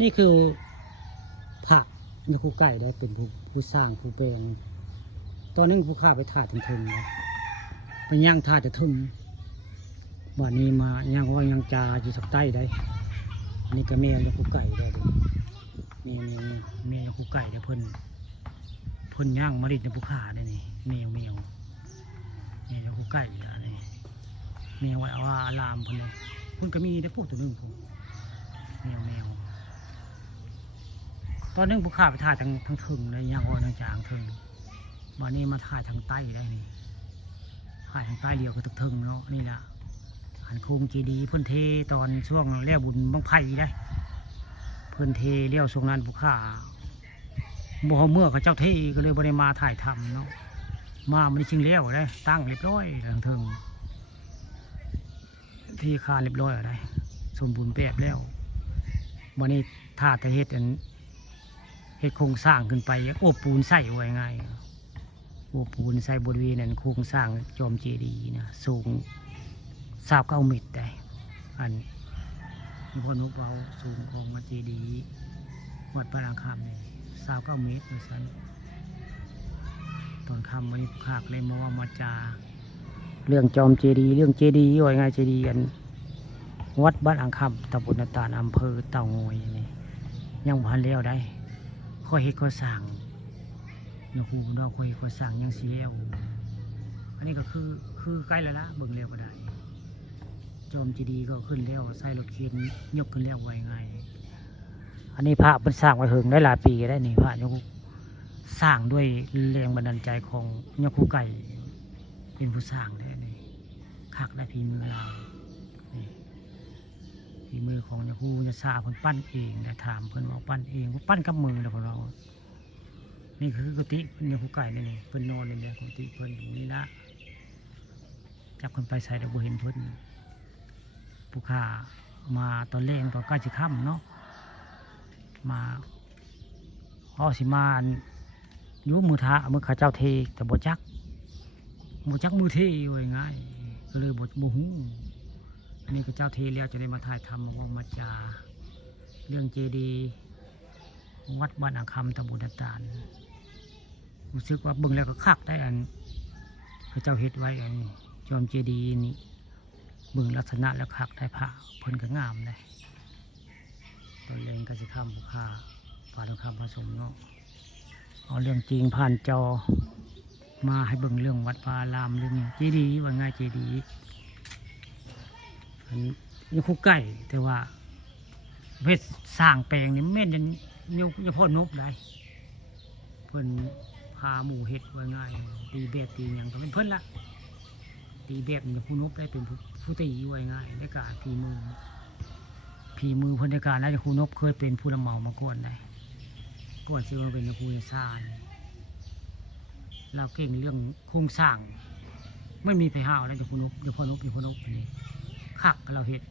นี่คือผักยาคูไก่ได้เป็นผู้สร้างผู้แปลงตอนนึงผู้ข้าไปถ่ายถึงไปย่างถ่ายจะทึงวันนี้มาย่างว่าย่างจาอยู่สักใต้ได้อันนี้ก็แม่ยาคูไก่ได้เลยนี่แม่ยาคูไก่ได้เพิ่นย่างมาดิดในผู้ข้าได้นี่แมวยาคูไก่อันนี้แมวว่าอารามเพิ่นเลยเพิ่นก็มีได้พวกตัวนึงผมแมวตอนนึงผู้ข้าไปถ่ายทางทึงเลยย่างว่าย่างจางทึงวันนี้มาถ่ายทางใต้ได้นี่ถ่ายทางใต้เดียวก็ทึงเนาะนี่แหละหันโคงจีดีเพิ่นเทตอนช่วงเลี้ยวบุญบังไผ่ได้เพิ่นเทเลี้ยวช่วงนั้นผู้ข้าบ่เมื่อเขาเจ้าเทก็เลยบ่ได้มาถ่ายทำเนาะมามันชิงเลี้ยวได้ตั้งเรียบร้อยทางทึงที่คาเรียบร้อยอะไรสมบูรณ์แบบแล้ววันนี้ถ่าแต่เฮ็ดโครงสร้างขึ้นไปโอบปูนใส่ไว้ไงโอบปูนใส่บริเวณนั้นโครงสร้างจอมเจดีย์นะสูง29 เมตรได้อันมีพนุบเอาสูงของวัดเจดีย์วัดพระอังคารนี่29 เมตรเหมือนกันตอนคำวันนี้ภาคเลยมาจาเรื่องจอมเจดีย์เรื่องเจดีย์ไว้ไงเจดีย์อันวัดบ้านอังคำตำบลนาตาลอำเภอเต่างอยนี่ยังพันเลี้ยวได้ค่อยเฮ็ดค่อยสั่งยาคูนอกค่อยเฮ็ดค่อยสั่งยังเสียวอันนี้ก็คือใกล้แล้วละเบิ่งเร็วก็ได้จอมเจดีย์ก็ขึ้นแล้วใส่รถเข็นยกขึ้นแล้วไว้ไงอันนี้พระเป็นสร้างไว้ถึงได้หลายปีได้นี่พระยาคูสร้างด้วยแรงบันดาลใจของยาคูไก่เป็นผู้สร้างได้นี่คักได้ฝีมือเราฝีมือของยาคูยาซาเพิ่นปั้นเองแต่ถามเพิ่นว่าปั้นเองปั้นกับมือแล้วของเรานี่คือกุฏิเพิ่นยาคูไก่นี่เพิ่นนอนนี่กุฏิเพิ่นอยู่นี่ละจับคนไปใส่ดอกบัวเห็นเพิ่นผู้ข้ามาตอนแรกตอนใกล้จะค่ำเนาะมาสิมายุมือท้ามือข้าเจ้าเทแต่บ่จักมือเทไว้ง่ายก็เลยบ่ฮู้อันนี้ก็เจ้าเทแล้วจะได้มาถ่ายทำมาจาเรื่องเจดีย์วัดบ้านอ่างคำตำบลนาตาลรู้สึกว่าเบิ่งแล้วก็คักได้อันพระเจ้าเฮ็ดไว้อันจอมเจดีย์นี่เบิ่งลักษณะแล้วคักได้พระเพิ่นก็งามเลยตัวเลงก็สิข้ามผู้ค่าผ่านคำผสมเนาะเอาเรื่องจริงผ่านจอมาให้เบิ่งเรื่องวัดวาอารามเรื่องเจดีย์ว่าง่ายเจดีย์ยังคุกไก่แต่ว่าเพชรสร้างแปลงนี่แม่นยังพ่อนบได้เพิ่นพาหมู่เห็ดว่าง่ายตีแบบตีอย่างก็เป็นเพิ่นละตีแบบนี่ผู้นบได้เป็นผู้ตีว่าง่ายในการพีมือเพิ่นในการน่าจะผู้นบเคยเป็นผู้ละเมามาก่อนได้ก่อนที่มาเป็นผู้สร้างเราเก่งเรื่องโครงสร้างไม่มีไผห้าวแล้วจะผู้นบอยู่พ่อนบนี่คักเราเห็ด